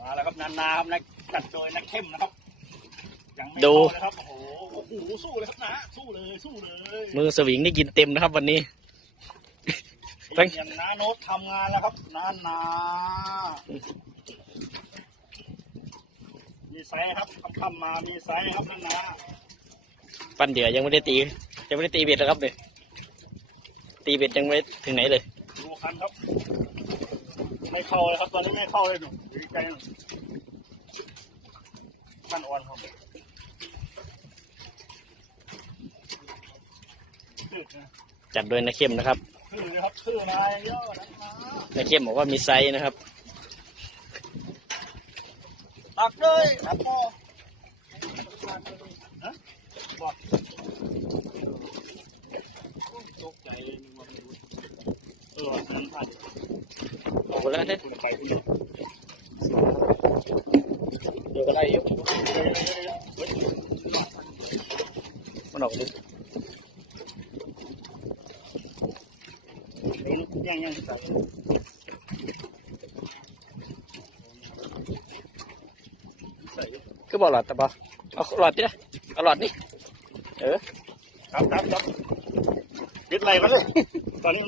มาแล้วครับนานาครับนักจัดโดยนักเข้มนะครับยังไม่ดู เข้านะครับโอ้โหโอ้โหสู้เลยครับนะสู้เลยสู้เลยมือสวิงนี่กินเต็มนะครับวันนี้ ตั้ง อย่างนาโน้ตทำงานแล้วครับนานามีไซส์ครับค่ำๆมามีไซส์ครับนานาปั้นเดือยังไม่ได้ตียังไม่ได้ตีเบ็ดนะครับเนี่ยตีเบ็ดยังไม่ถึงไหนเลย ดูคันครับ ไม่เข้าเลยครับ ตอนนี้ไม่เข้าเลยดูดูไกลหน่อยคันอ่อนครับคือนะจัดโดยนักเข้มนะครับคือนะครับคือมาเยอะนะนักเข้มบอกว่ามีไซส์นะครับตักเลยครับพ่อฮะบอกตกใจเลยนึกว่าไม่รู้ เออนั่นผ่านโอ้โหแล้วเนี่ยคุณไปคุณเดี๋ยวก็ไล่อยู่มันออกดิเฮ้ยยังยังใส่คือบอกหลอดแต่บอเอาหลอดดินะเอาหลอดนี่เออครับครับครับยึดไหลมาเลยตอนนี้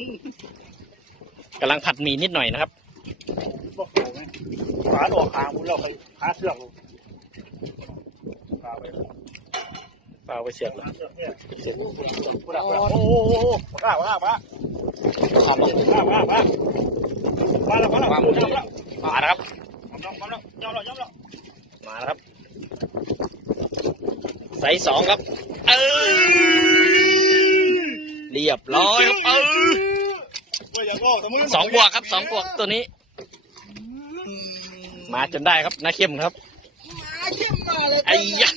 กำลังผัดหมี่นิดหน่อยนะครับบอกโอ้ไหมขาดอกขางมุนเราไปหาเสือกลูกขาไปเปลาไปเสียบหาเสือกเนี่ยกูดักกูดักโอ้โหโอ้โหมาข้ามาข้ามาเอามาข้ามามามาแล้วมาแล้วมาแล้วมาแล้วครับยอมแล้วยอมแล้วยอมแล้วมาแล้วครับไซส์สองครับ เออเรียบร้อยครับเออ สองบวกครับสองบวกตัวนี้ มาจนได้ครับนาเข้มครับมาเข้มมาเลยไอ้ยะ